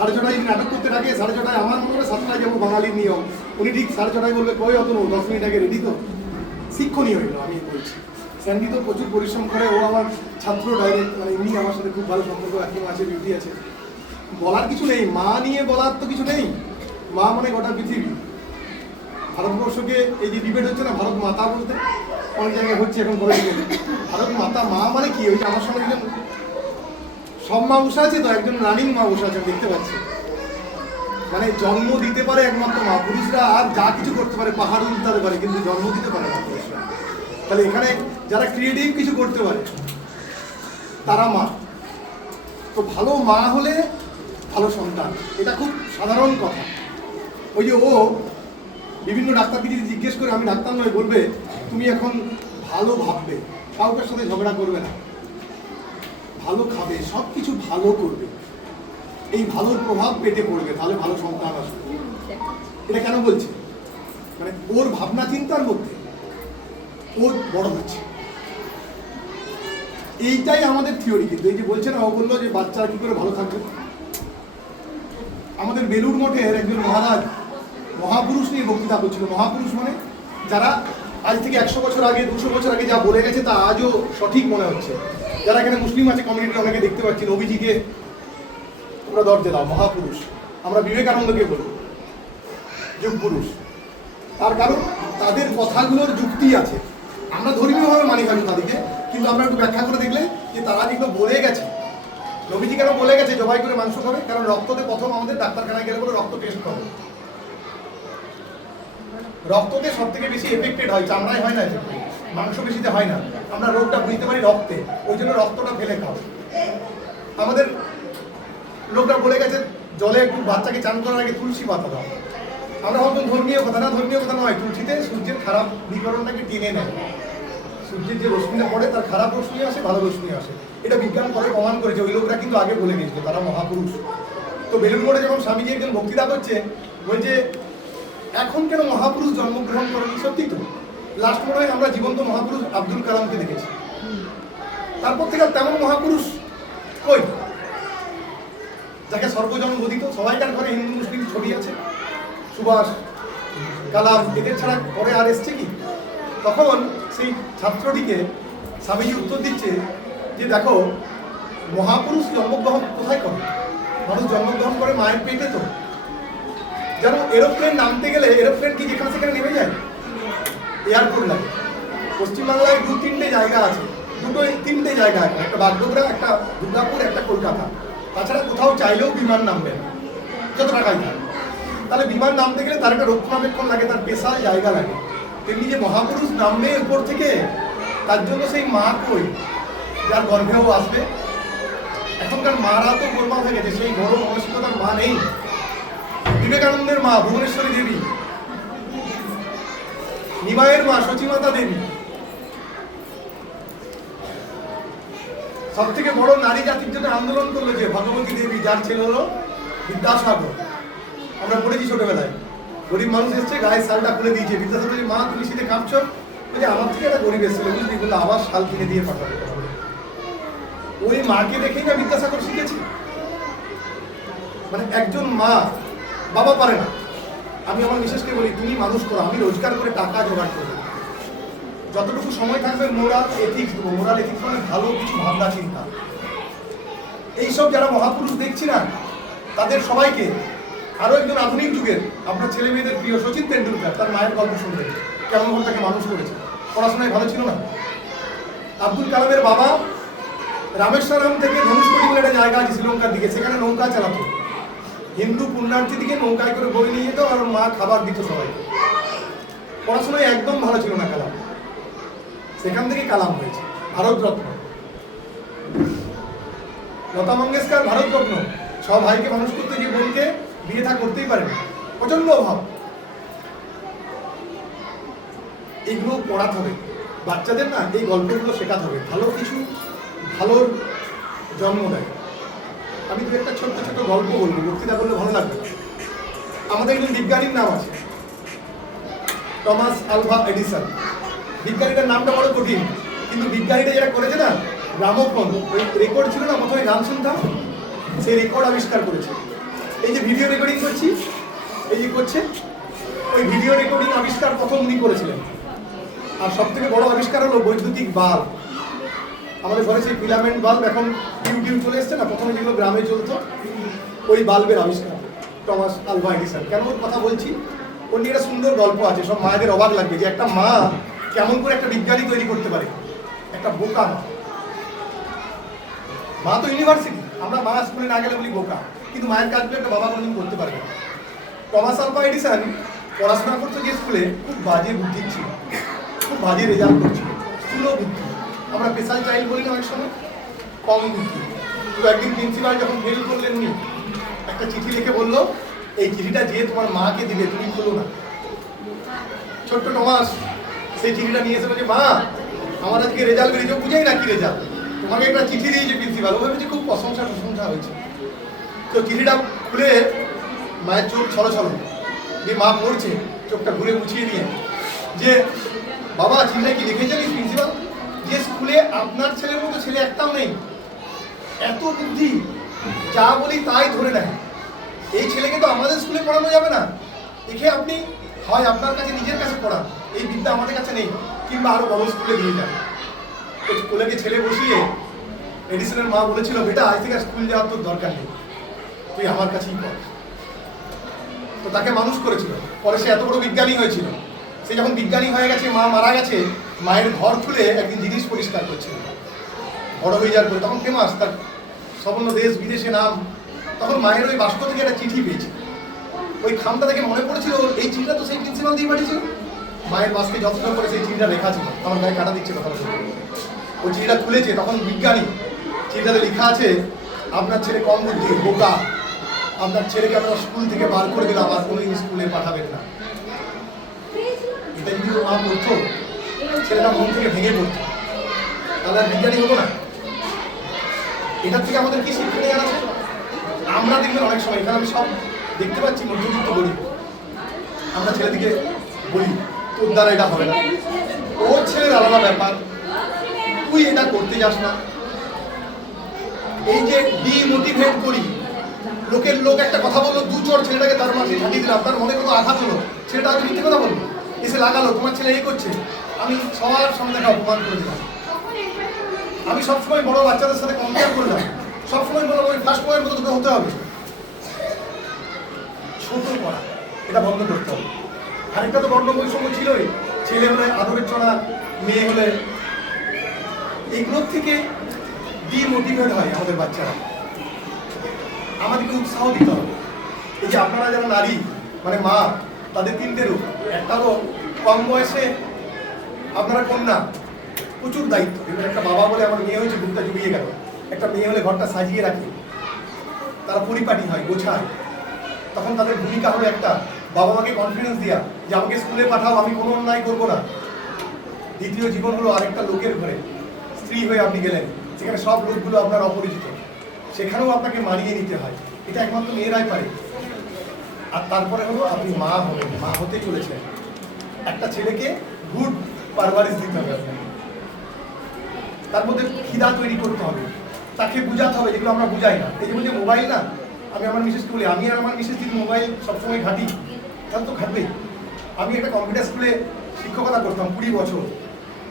6:30 নাটক করতে থাকে, 6:30 আমার মনে হয় 7টায় যাবো, বাঙালির নিয়ম। উনি ঠিক 6:30 বলবে কই অত 10 মিনিট আগে রেডি তো। শিক্ষণীয় হইলো আমি বলছি। স্যান্ডি তো প্রচুর পরিশ্রম করে, ও আমার ছাত্র ডাইরেক্ট, মানে এমনি আমার সাথে খুব ভালো সম্পর্ক একদম আছে, বিউটি আছে। বলার কিছু নেই, মা নিয়ে বলার তো কিছু নেই। মা মানে গোটা পৃথিবী। ভারতবর্ষকে এই যে ডিবেট হচ্ছে না ভারত মাতা বলতে, অনেক জায়গায় হচ্ছে এখন বলে দিকে ভারত মাতা। মা মানে কি? ওই যে আমার সঙ্গে একজন সব মা বসে আছে, তো একজন রানিং মা বসে আছে দেখতে পাচ্ছি। মানে জন্ম দিতে পারে একমাত্র মা। পুরুষরা আর যা কিছু করতে পারে, পাহাড় উল্টাতে পারে, কিন্তু জন্ম দিতে পারে না পুরুষরা। তাহলে এখানে যারা ক্রিয়েটিভ কিছু করতে পারে তারা মা। তো ভালো মা হলে ভালো সন্তান, এটা খুব সাধারণ কথা। ওই যে ও বিভিন্ন ডাক্তারকে যদি জিজ্ঞেস করে, আমি ডাক্তার নয়, বলবে তুমি এখন ভালো ভাববে, কাউকে সাথে ঝগড়া করবে না, ভালো খাবে, সব কিছু ভালো করবে, এই ভালোর প্রভাব পেটে পড়বে, তাহলে ভালো সন্তান আসবে। এটা কেন বলছে? মানে ওর ভাবনা চিন্তার মধ্যে ও বড় হচ্ছে, এইটাই আমাদের থিওরি। কিন্তু এই যে বলছে না, ও বললো যে বাচ্চারা কি করে ভালো থাকবে। আমাদের বেলুড় মঠের একজন মহারাজ মহাপুরুষ নিয়ে বক্তৃতা করছিল। মহাপুরুষ মানে যারা আজ থেকে 100 বছর আগে, 200 বছর আগে যা বলে গেছে তা আজও সঠিক মনে হচ্ছে। যারা এখানে মুসলিম আছে কমিউনিটি, অনেকে দেখতে পাচ্ছি, নবীজিকে তোমরা দরজা দাও, মহাপুরুষ। আমরা বিবেকানন্দকে বলি যুগ পুরুষ। তার কারণ তাদের কথাগুলোর যুক্তি আছে। আমরা ধর্মীয়ভাবে মানি হয়তো তাদেরকে, কিন্তু আমরা একটু ব্যাখ্যা করে দেখলে যে তারা যেগুলো বলে গেছে, নবীজি কেন বলে গেছে জবাই করে মাংস খাবে, কারণ রক্ততে প্রথম আমাদের ডাক্তারখানায় গেলে বলে রক্ত টেস্ট করো। রক্ততে সব থেকে বেশি এফেক্টেড হয়, চামড়ায় হয় না, মাংস বেশিতে হয় না। আমরা রোগটা বুঝতে পারি রক্তে, ওই জন্য রক্তটা ফেলে খাও। আমাদের লোকরা বলে গেছে জলে একটু বাচ্চাকে চান করার আগে তুলসী পাতা দাও। আমরা ভাবতাম ধর্মীয় কথা, না, ধর্মীয় কথা নয়। তুলসীতে সূর্যের খারাপ বিকরণটাকে টেনে নেয়, সূর্যের যে রশ্মিটা পড়ে তার খারাপ রশ্মি আসে, ভালো রশ্মি আসে। এটা বিজ্ঞান করে প্রমাণ করেছে। ওই লোকরা কিন্তু আগে বলে গেছিল, তারা মহাপুরুষ। তো বেলুড় মঠে যখন স্বামীজি একজন বক্তৃতা করছে, বলছে এখন কেন মহাপুরুষ জন্মগ্রহণ করেনি? সত্যি তো, লাস্ট মনে হয় আমরা জীবন্ত মহাপুরুষ আব্দুল কালামকে দেখেছি। তারপর থেকে তেমন মহাপুরুষ কই, যাকে সর্বজন বোধিত। সবাইকার ঘরে হিন্দু মুসলিম ছবি আছে, সুভাষ, কালাম, এদের ছাড়া পরে আর এসছে কি? তখন সেই ছাত্রটিকে স্বামীজি উত্তর দিচ্ছে যে দেখো, মহাপুরুষ জন্মগ্রহণ কোথায় করে? মানুষ জন্মগ্রহণ করে মায়ের পেটে। তো যেন এরোপ্লেন নামতে গেলে এরোপ্লেন কি যেখানে সেখানে নেমে যায়? এয়ারপোর্ট লাগে। পশ্চিমবাংলায় 2-3টে জায়গা আছে, 2-3টে জায়গা, একটা বাগডোগরা, একটা দুর্গাপুর, একটা কলকাতা। তাছাড়া কোথাও চাইলেও বিমান নামবে না, যত টাকাই থাকে। তাহলে বিমান নামতে গেলে তার একটা রক্ষণাবেক্ষণ লাগে, তার স্পেশাল জায়গা লাগে। তেমনি যে মহাপুরুষ নামবে উপর থেকে, তার জন্য সেই মা কই, যার গর্ভেও আসবে। এখনকার মারা তো গোলমা হয়ে গেছে, সেই বড় মানসিকতার মা নেই। বিবেকানন্দের মা ভুবনেশ্বরী দেবী, নিমাইয়ের মা সচিমাতা দেবী, সব থেকে বড় নারী জাতির জন্য আন্দোলন করলো যে ভগবতী দেবী, যার ছেলে হলো বিদ্যাসাগর। আমরা পড়েছি ছোটবেলায়, গরিব মানুষ এসছে, গায়ের শালটা খুলে দিয়েছে। বিদ্যাসাগরের মা, তুমি শীতে কাঁপছো? বলছে আমার থেকে একটা গরিব এসেছিল, বুঝলি, বললো আবার শাল কিনে দিয়ে পাঠাবে। ওই মাকে দেখেই না বিদ্যাসাগর শিখেছি। মানে একজন মা, বাবা পারে না। আমি আমার মিসেসকে বলি তুমি মানুষ করো, আমি রোজগার করে টাকা জোগাড় করবো, যতটুকু সময় থাকবে মোরাল এথিক্স দেবো। মোরাল এথিক্স মানে ভালো কিছু ভাবনা চিন্তা। এইসব যারা মহাপুরুষ দেখছি না, তাদের সবাইকে। আরো একজন আধুনিক যুগের আপনার ছেলে মেয়েদের প্রিয় সচিন তেন্ডুলকার, তার মায়ের গল্প শুনবেন, কেমন করে তাকে মানুষ করেছে। পড়াশোনায় ভালো ছিল না। আব্দুল কালামের বাবা রামেশ্বরম থেকে ধনুষকোটি বলে একটা জায়গা আছে শ্রীলঙ্কার দিকে, সেখানে নৌকা চালাতো। হিন্দু পুণ্যার্থী দিকে নৌকায় করে বই নিয়ে যেত, আর মা খাবার দিত সবাইকে। পড়াশোনায় একদম ভালো ছিল না কালাম, সেখান থেকে কালাম হয়েছে ভারতরত্ন। লতা মঙ্গেশকর ভারতরত্ন, সব ভাইকে মানুষ করতে গিয়ে বোনকে বিয়ে থা করতেই পারেনি, প্রচন্ড অভাব। এগুলো পড়াতে হবে বাচ্চাদের, না এই গল্পগুলো শেখাতে হবে। ভালো কিছু ভালোর জন্ম দেয়। আমি দু একটা ছোট্ট ছোট্ট গল্প বলবো, বক্তৃতা করলে ভালো লাগবে। আমাদের একজন বিজ্ঞানীর নাম আছে টমাস আলভা এডিসন। বিজ্ঞানীটার নামটা বড় কঠিন, কিন্তু বিজ্ঞানীটা যেটা করেছে না, গ্রামোফোন, ওই রেকর্ড ছিল না, প্রথমে গান শুনতাম, সেই রেকর্ড আবিষ্কার করেছে। এই যে ভিডিও রেকর্ডিং করছি, এই যে করছে, ওই ভিডিও রেকর্ডিং আবিষ্কার প্রথম উনি করেছিলেন। আর সব থেকে বড় আবিষ্কার হলো বৈদ্যুতিক বাল্ব। আমাদের ঘরে সেই ফিলামেন্ট বাল্ব এখন টিউব চলে এসছে না, প্রথমে যেগুলো গ্রামে চলতো, ওই বাল্বের আবিষ্কার টমাস আলভা এডিসন। কেন ওর কথা বলছি, ওর নিয়ে একটা সুন্দর গল্প আছে, সব মায়েদের অবাক লাগবে যে একটা মা কেমন করে একটা বিজ্ঞানী তৈরি করতে পারে, একটা বোকা মা। মা তো ইউনিভার্সিটি, আমরা মা স্কুলে না গেলে বলি বোকা, কিন্তু মায়ের কাজগুলো একটা বাবা কোনোদিন করতে পারবে না। টমাস আলভা এডিসন পড়াশোনা করতো যে স্কুলে, খুব বাজে বুদ্ধি ছিল, খুব বাজে রেজাল্ট করছিল, স্থূল বুদ্ধি, আমরা স্পেশাল চাইল্ড বলি না অনেক সময়, কম বুদ্ধি। তো একদিন প্রিন্সিপাল যখন ফেল করলেন উনি একটা চিঠি লিখে বললো, এই চিঠিটা যে তোমার মাকে দিবে, তুমি খোলো না। ছোট্ট টমাস সেই চিঠিটা নিয়ে এসে বলছে, মা আমার আজকে রেজাল্ট বেরিয়েছে, বুঝেই না কি রেজাল্ট, তোমাকে একটা চিঠি দিয়েছে প্রিন্সিপাল। ও ভেবেছে খুব প্রশংসা হয়েছে। তো চিঠিটা খুলে মায়ের চোখ ছলো দিয়ে মা পড়ছে, চোখটা ঘুরে মুছিয়ে নিয়ে, যে বাবা চিঠিটা কি লিখে জানিস প্রিন্সিপাল, যে স্কুলে আপনার ছেলের মতো ছেলে একটাও নেই, এত বুদ্ধি, যা বলি তাই ধরে নেয়, এই ছেলেকে তো আমাদের স্কুলে পড়ানো যাবে না, একে আপনি হয় আপনার কাছে নিজের কাছে পড়ান, এই বিদ্যা আমাদের কাছে নেই, কিংবা আরো বড় স্কুলে দিয়ে যান। তো স্কুলেকে ছেলে বসিয়ে এডিসনের মা বলেছিল, বেটা আজ থেকে স্কুল যাওয়ার তোর দরকার নেই, তুই আমার কাছেই পড়। তো তাকে মানুষ করেছিল, পরে সে এত বড় বিজ্ঞানী হয়েছিল। সে যখন বিজ্ঞানী হয়ে গেছে, মা মারা গেছে, মায়ের ঘর খুলে একদিন জিনিস পরিষ্কার করছিল, বড় হয়ে যাওয়ার পরে, তখন ফেমাস, তার সম্পূর্ণ দেশ বিদেশে নাম। তখন মায়ের ওই বাস্ক থেকে একটা চিঠি পেয়েছে, ওই খামটা দেখে মনে পড়েছিল এই চিঠিটা তো সেই প্রিন্সিপাল দিয়ে পাঠিয়েছিল। মায়ের বাসকে যত্ন করে সেই চিঠিটা লেখা ছিল, আমার গায়ে কাটা দিচ্ছে কথা বলতে। ওই চিঠিটা খুলেছে, তখন বিজ্ঞানী, চিঠিটাতে লেখা আছে, আপনার ছেলে কম বুদ্ধি, বোকা, আপনার ছেলেকে আপনার স্কুল থেকে বার করে দিলাম, আর কোনোদিন স্কুলে পাঠাবেন না। এটা যদি ও মা পড়তো, ছেলেটা মন থেকে ভেঙে পড়তো, তাহলে আর বিজ্ঞানী হবো না। এটার থেকে আমাদের কি শিক্ষা নেওয়া আছে? আমরা দেখবেন অনেক সময়, এখানে আমি সব দেখতে পাচ্ছি মধ্যবিত্ত গরিব, আমরা ছেলেদিকে বলি তোর দ্বারা এটা হবে না, ওর ছেলের আলাদা ব্যাপার, তুই এটা করতে যাস না। এই যে ডিমোটিভেট করি, লোক একটা কথা বললো, দু চোর ছেলেটাকে তার মাঝে ঝাঁটিয়ে দিল, আপনার মনে কোনো আঘাত হলো, ছেলেটা হয়তো মিথ্যে কথা বললো, এসে লাগালো, তোমার ছেলে এই করছে, আমি সবার সামনে তাকে অপমান করে দিলাম। আমি সবসময় বড় বাচ্চাদের সাথে কম্পেয়ার করলাম, সবসময় বললাম ওই ফার্স্ট বয়ের মতো তোকে হতে হবে, ছোট করা, এটা বন্ধ করতে হবে। আরেকটা তো বর্ণ বৈষম্য ছিলই, ছেলে হলে আদরের চড়া, মেয়ে হলে, এইগুলোর থেকে ডিমোটিভেট হয় আমাদের বাচ্চারা। আমাদেরকে উৎসাহ দিতে হবে। এই যে আপনারা যারা নারী, মানে মা, তাদের তিনটে রূপ, একটা হলো কম বয়সে আপনারা কন্যা, প্রচুর দায়িত্ব। এবার একটা বাবা বলে আমার মেয়ে হয়েছে, বুকটা জুড়িয়ে গেল, একটা মেয়ে হলে ঘরটা সাজিয়ে রাখে, তারা পরিপাটি হয়, গোছায়, তখন তাদের ভূমিকা হলো একটা, বাবা মাকে কনফিডেন্স দেওয়া যে আমাকে স্কুলে পাঠাও, আমি কোনো অন্যায় করবো না। দ্বিতীয় জীবন হলো আরেকটা লোকের ঘরে, স্ত্রী হয়ে আপনি গেলেন, সেখানে সব লোকগুলো আপনার অপরিচিত, সেখানেও আপনাকে মানিয়ে নিতে হয়, এটা একমাত্র মেয়েরাই পারে। আর তারপরে হলো আপনি মা হবেন, মা হতে চলেছেন, একটা ছেলেকে গুড পারভারিশ দিতে হবে আপনাকে, তার মধ্যে খিদা তৈরি করতে হবে, তাকে বুঝাতে হবে যেগুলো আমরা বুঝাই না। এই যে মোবাইল না, আমি আমার মিসেসকে বলি, আমি আর আমার মিসেস যদি মোবাইল সবসময় ঘাঁটি, তাহলে তো ঘাঁটবেই। আমি একটা কম্পিউটার স্কুলে শিক্ষকতা করতাম 20 বছর,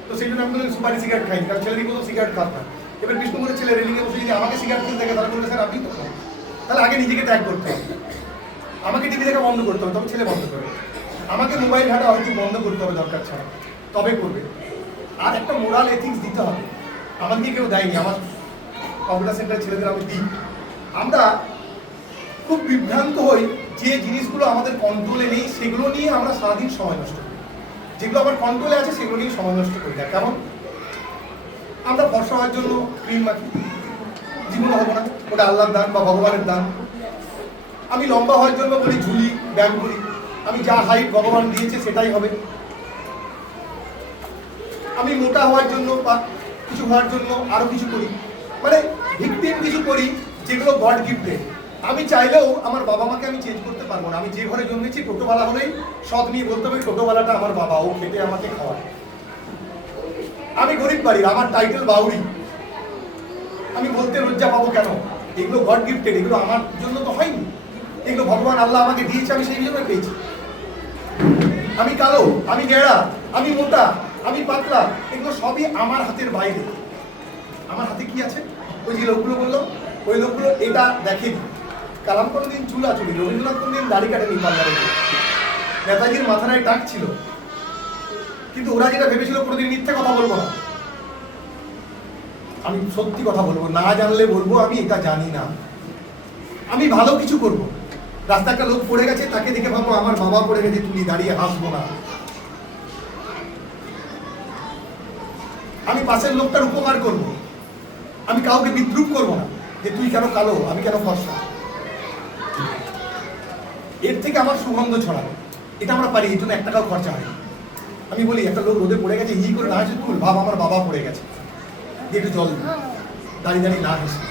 তো সেই জন্য আমি কোনো সুপারি সিগারেট খাইনি, কারণ ছেলেরই কোনো সিগারেট খাতাম। এবার বিষ্ণুপুরের ছেলে রেলিংয়ে বসে যদি আমাকে সিগারেট খেতে দেখে, তাহলে বলবে স্যার আপনি তো খান, তাহলে আগে নিজেকে ত্যাগ করতে হবে, আমাকে টিভি দেখা বন্ধ করতে হবে, তবে ছেলে বন্ধ করবে, আমাকে মোবাইল ঘাটা হয়তো বন্ধ করতে হবে দরকার ছাড়া, তবে করবে। আর একটা মোরাল এথিক্স দিতে হবে, আমাকে কেউ দেয়নি, আমার কম্পিউটার সেন্টারের ছেলেদের আমি দিই। আমরা খুব বিভ্রান্ত হই, যে জিনিসগুলো আমাদের কন্ট্রোলে নেই সেগুলো নিয়ে আমরা সারাদিন সময় নষ্ট করি, যেগুলো আমার কন্ট্রোলে আছে সেগুলো নিয়ে সময় নষ্ট করি না। কেমন? আমরা ফর্সা হওয়ার জন্য ক্রিম মাখি, জীবন হবো না, ওটা আল্লাহর দান বা ভগবানের দান। আমি লম্বা হওয়ার জন্য বলি ঝুলি, ব্যায়াম করি, আমি যা হাইট ভগবান দিয়েছে সেটাই হবে। আমি মোটা হওয়ার জন্য বা কিছু হওয়ার জন্য আরো কিছু করি, মানে ভিকটিম কিছু করি যেগুলো গড গিফটেড। আমি চাইলেও আমার বাবা মাকে আমি চেঞ্জ করতে পারবো না। আমি যে ঘরে জন্মেছি, টোটোওয়ালা হলেই সৎ নিয়ে বলতে হবে টোটোওয়ালাটা আমার বাবা, ও খেতে আমাকে খাওয়ায়। আমি গরিব বাড়ির, আমার টাইটেল বাউরি, আমি বলতে লজ্জা পাবো কেন? এগুলো গড গিফটেড, এগুলো আমার জন্য তো হয়নি, এগুলো ভগবান আল্লাহ আমাকে দিয়েছে, আমি সেই জন্য পেয়েছি। আমি কালো, আমি গেঁড়া, আমি মোটা, আমি পাতলা, এগুলো সবই আমার হাতের বাইরে। আমার হাতে কি আছে? ওই যে লোকগুলো বললো, ওই লোকগুলো এটা দেখেনি। কালাম কোনোদিন চুলা চুলি, রবীন্দ্রনাথ কোনোদিন দাড়ি কাটেনি পার্লারে, নেতাজির মাথায় টাক ছিল, কিন্তু ওরা যেটা ভেবেছিল কোনোদিন মিথ্যে কথা বলবো না, আমি সত্যি কথা বলবো, না জানলে বলবো আমি এটা জানি না, আমি ভালো কিছু করব। রাস্তা একটা লোক পড়ে গেছে, তাকে দেখে ভাববো আমার বাবা পড়ে গেছে, তুমি দাঁড়িয়ে হাসবো না। আমি পাশের লোকটার উপকার করব, আমি কাউকে বিদ্রুপ করবো না যে তুই কেন কালো, আমি কেন ফর্সা। এর থেকে আমার সুগন্ধ ছড়াবে, এটা আমরা পারি, এই জন্য 1 টাকাও খরচা হয়। আমি বলি একটা লোক রোদে পড়ে গেছে, হি করে না হেসে তুল, ভাব আমার বাবা পড়ে গেছে, একটু জল দাঁড়িয়ে দাঁড়িয়ে না হেসে,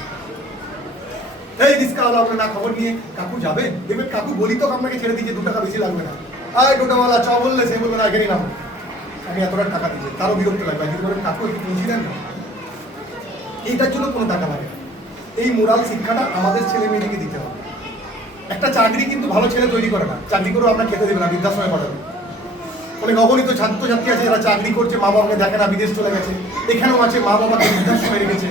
এই রিস্কাওয়ালা আপনার না খবর নিয়ে কাকু যাবে, দেখবেন কাকু বলি তো আপনাকে ছেড়ে দিয়েছে, 2 টাকা বেশি লাগবে না। আয় টোটাওয়ালা চ বললে সে বলবে না এখানে নাম, আমি এতটা টাকা দিয়েছি, তারও বিরক্ত লাগবে, যদি বলেন কাকু একটু পৌঁছে দেন না, এইটার জন্য কোনো টাকা লাগে না। এই মোরাল শিক্ষাটা আমাদের ছেলে মেয়েদেরকে দিতে হবে। একটা চাকরি কিন্তু ভালো ছেলে তৈরি করে না, চাকরি করেও আপনার খেতে দেবে না, বৃদ্ধাশ্রমে পাঠাবে। অনেক অগণিত ছাত্রছাত্রী আছে যারা চাকরি করছে, মা বাবাকে দেখে না, বিদেশ চলে গেছে, এখানেও আছে মা বাবাকে বৃদ্ধাশ্রমে রেখেছে,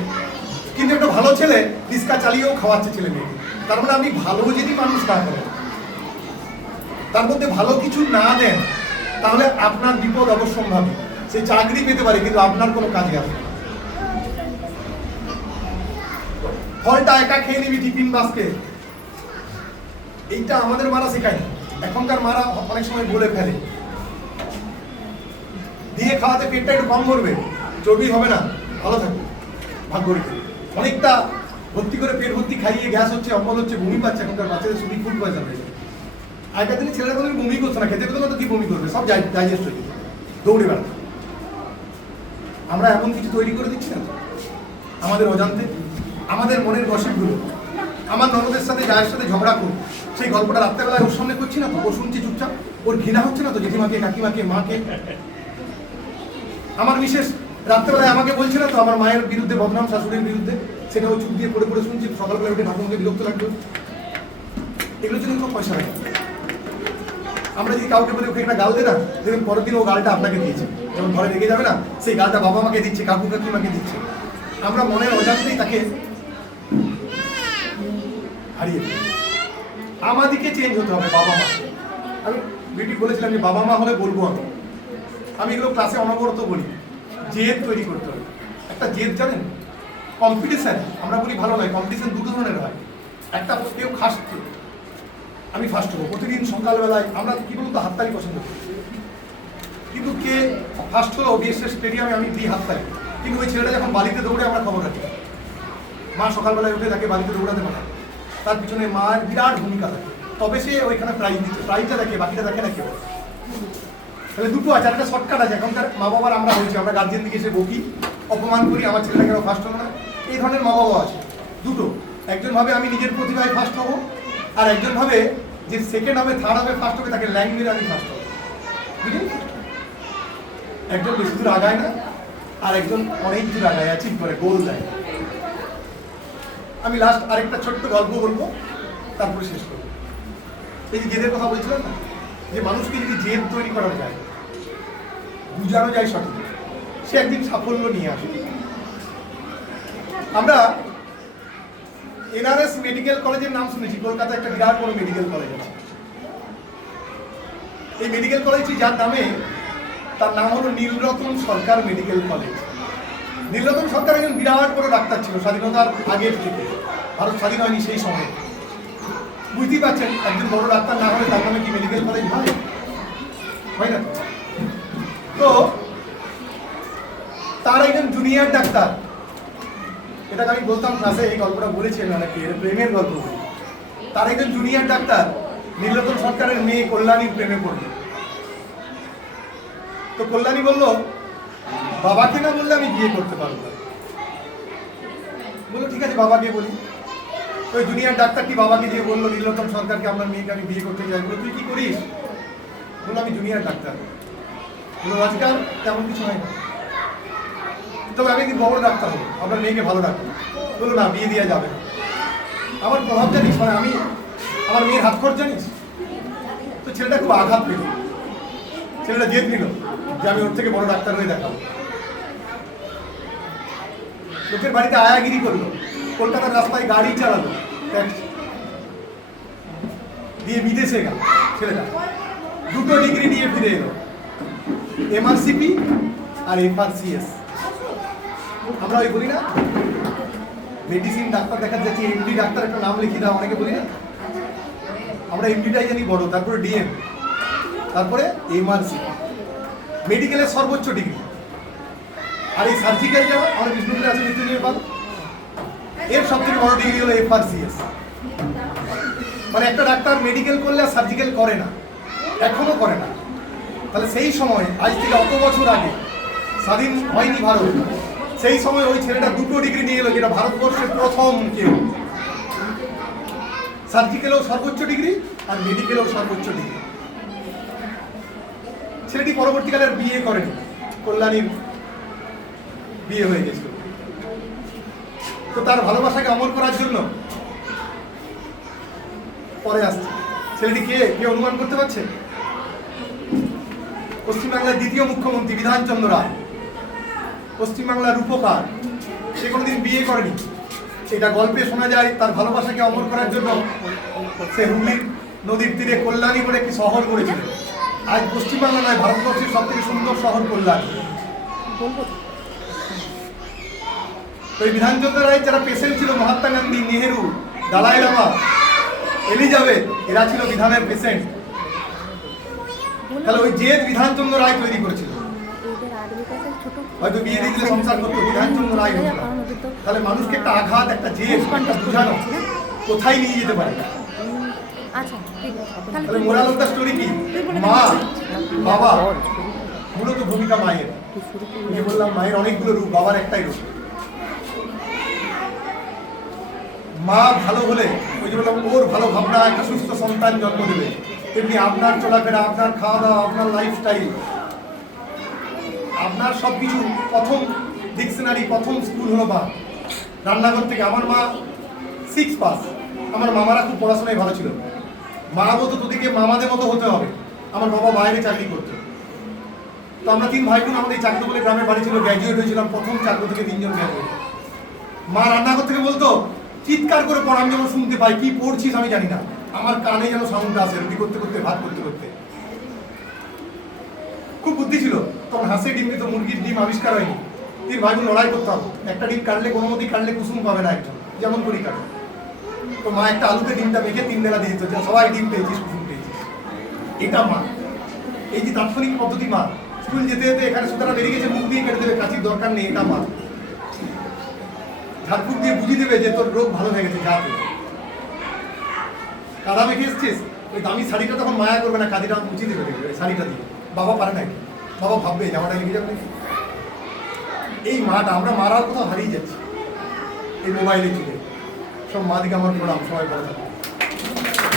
কিন্তু একটা ভালো ছেলে রিস্কা চালিয়েও খাওয়াচ্ছে ছেলে মেয়েকে। তার মানে আপনি ভালো যদি মানুষ না করেন, তার মধ্যে ভালো কিছু না দেন, তাহলে আপনার বিপদ অবশ্যম্ভাবী। সে চাকরি পেতে পারে কিন্তু আপনার কোনো কাজে আসবে না। ফলটা একা খেয়ে নিবি টিফিন বাসকে, এইটা আমাদের মারা শেখায়। এখনকার মারা অনেক সময় বলে ফেলে, দিয়ে খাওয়াতে পেটটা একটু কম ভরবে, চর্বি হবে না, ভালো থাকবে, ভাগ্য রেখে। অনেকটা ভর্তি করে পেট ভর্তি খাইয়ে গ্যাস হচ্ছে, অম্বল হচ্ছে, বমি পাচ্ছে, এখনকার বাচ্চাদের শুধু ফুড পয়সা হয়ে যায়। আগের দিনে ছেলেরা কোনো বমি করছে না, খেতে পেতো না তো কি বমি করবে, সব ডাইজেস্ট হয়ে যেত, দৌড়ে বেড়াতো। আমরা এমন কিছু তৈরি করে দিচ্ছি না আমাদের অজান্তে, আমাদের মনের গসিপগুলো। আমার ননদের সাথে যার সাথে ঝগড়া করুন, সেই গল্পটা রাত্রেবেলায় ওর সামনে করছি না তো, ও শুনছি চুপচাপ, ওর ঘৃণা হচ্ছে না তো জেঠিমাকে, কাকিমাকে, মাকে। আমার বিশেষ রাত্রেবেলায় আমাকে বলছে না তো আমার মায়ের বিরুদ্ধে বদনাম, শাশুড়ির বিরুদ্ধে, সেটাও চুপ দিয়ে পড়ে পড়ে শুনছি, সকালবেলা উঠে ঠাকুরকে বিরক্ত লাগবে। এগুলোর জন্য কোনো পয়সা লাগে। আমরা যদি কাউকে বলে ওকে একটা গাল দে না, দেখবেন পরের দিন ও গালটা আপনাকে দিয়েছে, যেমন ঘরে রেগে যাবে না, সেই গালটা বাবা মাকে দিচ্ছে, কাকু কাকিমাকে দিচ্ছে। আমরা মনের অজান্তেই তাকে হারিয়ে দিই। আমাদেরকে চেঞ্জ হতে হবে, বাবা মা। আমি বিউটি বলেছিলাম যে বাবা মা হলে বলবো আমি এগুলো ক্লাসে অনবরত বলি, জেদ তৈরি করতে হবে। একটা জেদ জানেন, কম্পিটিশন আমরা বলি ভালো নয়, কম্পিটিশন 2 ধরনের হয়। একটা কেউ ফার্স্ট, আমি ফার্স্ট হবো, প্রতিদিন সকালবেলায় আমরা কি বলুন তো হাততালি পছন্দ করি, কিন্তু কে ফার্স্ট হলো বিএসএস স্টেডিয়ামে আমি দিই হাততালি, কিন্তু ওই ছেলেটা যখন বালিতে দৌড়ে আমরা খবর রাখি, মা সকালবেলায় উঠে তাকে বালিতে দৌড়াতে পাঠায়, তার পিছনে মায়ের বিরাট ভূমিকা থাকে, তবে সে ওইখানে প্রাইজ দিচ্ছে, প্রাইজটা দেখে, বাকিটা দেখে না কেউ। তাহলে দুটো আছে, একটা শর্টকাট আছে। এখনকার মা বাবার আমরা হয়েছি, আমরা গার্জিয়ান দিকে এসে বকি, অপমান করি, আমার ছেলেটা কেন ফার্স্ট হলো না, এই ধরনের মা বাবা আছে দুটো। একজন ভাবে আমি নিজের প্রতিভায় ফার্স্ট হবো, আর একজন ভাবে যে সেকেন্ড হবে, থার্ড হবে, ফার্স্ট হবে, তাকে ল্যাঙ্গুয়েজ আমি ফার্স্ট হবো, বুঝলেন? একজন বেশি দূর আগায় না, আর একজন অনেক দূর আগায়, অ্যাচিভ করে, গোল দেয়। আমি লাস্ট আরেকটা ছোট্ট গল্প বলবো, তারপরে শেষ করবো। এই যে জেদের কথা বলছিলাম না, যে মানুষকে যদি জেদ তৈরি করা যায়, বুঝানো যায় সঠিক, সে একদিন সাফল্য নিয়ে আসে। আমরা এনআরএস মেডিকেল কলেজের নাম শুনেছি, কলকাতা একটা বিরাট বড় মেডিকেল কলেজ আছে। এই মেডিকেল কলেজটি যার নামে, তার নাম হলো নীলরতন সরকার মেডিকেল কলেজ। নীলরতন সরকার একজন বিরাট বড় ডাক্তার ছিল স্বাধীনতার আগের থেকে, ভারত স্বাধীন হয়নি সেই সময়। বুঝতেই পারছেন, একজন বড় ডাক্তার না হলে তার নামে কি মেডিকেল কলেজ হয়? হয় না। তো তার একজন জুনিয়র ডাক্তার, এটাকে আমি বলতাম ক্লাসে, এই গল্পটা বলেছেন অনেকে, প্রেমের গল্প। তার একজন জুনিয়র ডাক্তার নীলরতন সরকারের মেয়ে কল্যাণীর প্রেমে পড়ল। তো কল্যাণী বলল, বাবাকে না বললে আমি বিয়ে করতে পারবো না। বললো ঠিক আছে, বাবাকে বলি। ওই জুনিয়র ডাক্তারটি বাবাকে গিয়ে বললো, নীলরতন সরকারকে আমার মেয়েকে আমি বিয়ে করতে চাই। বললো তুই কি করিস? বললো আমি জুনিয়র ডাক্তার। বললো আজকাল তেমন কিছু হয় না, তবে আমি কিন্তু বড় ডাক্তার হবো, আপনার মেয়েকে ভালো রাখবো। বললো না, বিয়ে দেওয়া যাবে না। আমার প্রভাব জানিস, মানে আমি আমার মেয়ের হাত খরচ জানিস? তো ছেলেটা খুব আঘাত পেল, ছেলেটা জেদ নিল যে আমি ওর থেকে বড় ডাক্তার হয়ে দেখাবো। লোকের বাড়িতে আয়াগিরি করলো, কলকাতার রাস্তায় গাড়ি চালালো, ট্যাক্সি দিয়ে বিদেশে গেল ছেলেটা, 2টো ডিগ্রি নিয়ে ফিরে এলো, MRCP আর FRCS। আমরা ওই বলি না মেডিসিন ডাক্তার দেখা যাচ্ছে, MD ডাক্তার একটা নাম লিখে দাও, অনেকে বলি না, আমরা MDটাই জানি বড়, তারপরে DM, তারপরে MRCP, মেডিকেলের সর্বোচ্চ ডিগ্রি। আর এই সার্জিক্যাল যাওয়া আমাদের বিষ্ণুপুরে আছে মৃত্যুঞ্জয় পাল, এর সবথেকে বড় ডিগ্রি হলো FRCS। মানে একটা ডাক্তার মেডিকেল করলে আর সার্জিক্যাল করে না, এখনো করে না। তাহলে সেই সময়, আজ থেকে অত বছর আগে, স্বাধীন হয়নি ভারত, সেই সময় ওই ছেলেটা 2টো ডিগ্রি নিয়ে এলো, যেটা ভারতবর্ষের প্রথম কেউ। সার্জিক্যালেও সর্বোচ্চ ডিগ্রি আর মেডিকেলেও সর্বোচ্চ ডিগ্রি। ছেলেটি পরবর্তীকালে আর বিয়ে করেনি, কল্যাণীর বিয়ে হয়ে গেছিল। তো তার ভালোবাসাকে অমর করার জন্য পরে আসছে। ছেলেটি কে অনুমান করতে পারছে? পশ্চিমবাংলার দ্বিতীয় মুখ্যমন্ত্রী বিধানচন্দ্র রায়, পশ্চিমবাংলার রূপকার। সে কোনোদিন বিয়ে করেনি, এটা গল্পে শোনা যায়। তার ভালোবাসাকে অমর করার জন্য সে হুগলির নদীর তীরে কল্যাণী করে একটি শহর করেছিল। আজ পশ্চিমবাংলা নয়, ভারতবর্ষের সব থেকে সুন্দর শহর কল্যাণী। তো এই বিধানচন্দ্র রায় যারা পেশেন্ট ছিল, মহাত্মা গান্ধী, নেহেরু, দালাই লামা, এলিজাবেথ, এরা ছিল বিধানের পেশেন্ট। তাহলে ওই জেদ বিধানচন্দ্র রায় তৈরি করেছিল। হয়তো বিয়ে দিয়ে দিলে সংসার করতো, বিধানচন্দ্র রায় হতো না। তাহলে মানুষকে একটা আঘাত, একটা জেদ, একটা বুঝানো কোথায় নিয়ে যেতে পারে। তাহলে মোরাল অফ দ্য স্টোরি কি? মা, বাবা, মূলত ভূমিকা মায়ের। যে বললাম মায়ের অনেকগুলো রূপ, বাবার একটাই রূপ। মা ভালো হলে, ওই যে বললাম ওর ভালো ভাবনা একটা সুস্থ সন্তান জন্ম দেবে। তেমনি আপনার চলাফেরা, আপনার খাওয়া দাওয়া, আপনার লাইফস্টাইল, আপনার সব কিছু প্রথম ডিকশনারি, প্রথম স্কুল হলো মা। রান্নাঘর থেকে আমার মা 6 পাস। আমার মামারা খুব পড়াশোনায় ভালো ছিল। মা বলতো তোদেরকে মামাদের মতো হতে হবে। আমার বাবা বাইরে চাকরি করতো। তো আমরা 3 ভাই বোন, আমাদের এই চাকরি বলে গ্রামের বাড়ি ছিল, গ্র্যাজুয়েট হয়েছিলাম প্রথম চাকরি থেকে 3 জন গ্র্যাজুয়েট। মা রান্নাঘর থেকে বলতো, চিৎকার করে পড়া আমি যেমন শুনতে পাই, কি পড়ছিস আমি জানি না, আমার কানে যেন সাউন্ডটা আসে, রুটি করতে করতে, ভাত করতে করতে। খুব বুদ্ধি ছিল তখন। হাঁসের ডিম দিত, মুরগির ডিম আবিষ্কার হয়নি। 3 ভাই বোন লড়াই করতাম, একটা ডিম কাটলে কোনো মতেই কাটলে কুসুম পাবে না একজন, যেমন করি কাটে। তো মা একটা আলুতে ডিমটা মেখে 3 বেলা দিয়ে দিত, সবাই ডিম পেয়েছিস, কুসুম পেয়েছিস। এটা মা। এই যে তাৎক্ষণিক পদ্ধতি মা। স্কুল যেতে যেতে এখানে সুতরাং বেরিয়ে গেছে, মুখ দিয়ে কেটে দেবে, কাঁচির দরকার নেই, এটা মা। ঝাড়ফুঁক দিয়ে বুঝিয়ে দেবে যে তোর রোগ ভালো হয়ে গেছে, যা তুই কাদা মেখে এসছিস, ওই দামি শাড়িটা তখন মায়া করবে না, কাদিটা মুছিয়ে দেবে দেখবে শাড়িটা দিয়ে। বাবা পারে না, বাবা ভাববে জামাটা লেগে যাবে। এই মাটা, আমরা মারাও কোথাও হারিয়ে যাচ্ছি এই মোবাইলে চলে। সব মা দিকে আমার প্রণাম, সবাই ভালো থাকবে।